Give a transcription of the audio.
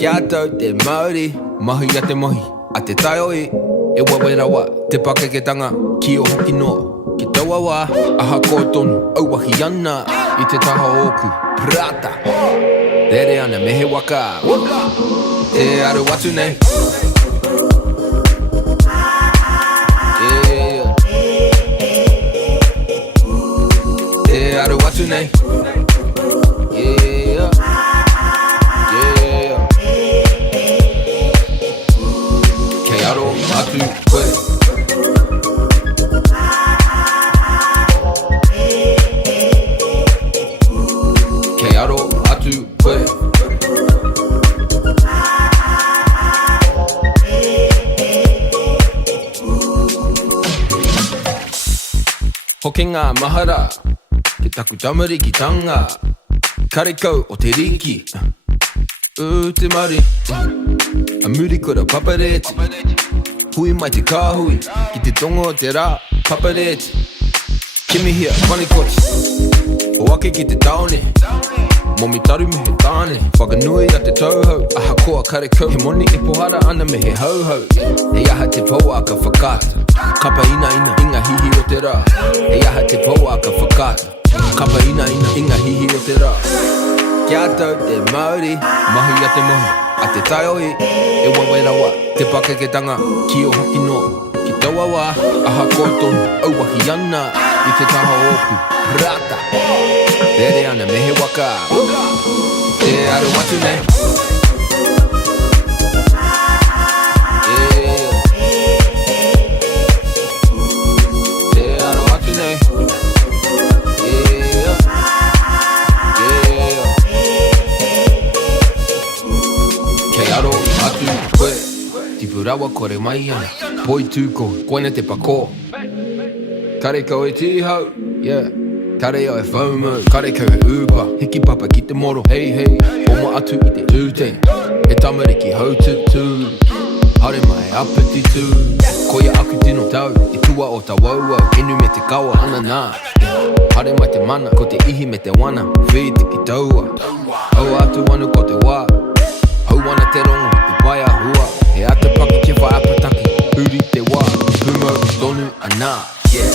Kia tau te Māori, mahi a te mohi, a te taioi. E wawera wa, te pakeketanga, ki o hoki noa. Ki taua wā, aha kōtonu, auwahi ana. I te taha oku, prata. Rere ana mehe waka. Te aru atu nei. Yeah. Te aru atu nei. Yeah. Yeah. Ke aro atu koe. Ke aro atu koe. Hoki ngā mahara, ke taku tamariki tanga. Karekau o te riki, te mari. A muri kura papareti, hui mai te kāhui. Ki te tongo o te rā, papareti. Kimi hia, whanikoti, o ake ki te taone. Momi taru me he tāne, whakanui a te tauhau. Aha koa karekau, he moni e pohara ana me he hauhau. He aha te pau a ka whakata, kapa ina ina, inga hihi o te rā. He aha te pau a ka whakata, kapa ina ina, inga hihi o te rā. Kia tau te Māori, mahi a te mohi, a te taioi. E wawera wa, te pakeketanga, ki o hoki noa. Ki taua wā, aha kōtonu, auwahi ana. I te taha oku, prata. Rere ana mehe waka. Te aru atu nei. Yeah. Te aru atu nei. Yeah. Yeah. Ke aro atu koe. Tipurawa kore mai ana. Poi tūko, koina te pako. Karekau e tihau, yeah. Tareo e FOMO, karekau e Uber. Hiki papa ki te moro, hey hey. Oma atu i te tūtei, e tamariki hau tutu. Hare mai apeti tū, koia aku tino tau. I tua o ta wauau, inu me te kawa ana nā. Hare mai te mana, ko te ihi me te wana. Whi tiki taua, au atu anu ko te wā. Hau wana te rongo, te paia hua. He ata paki ke wha apataki, huri te wā. Humo tonu ana, yeah.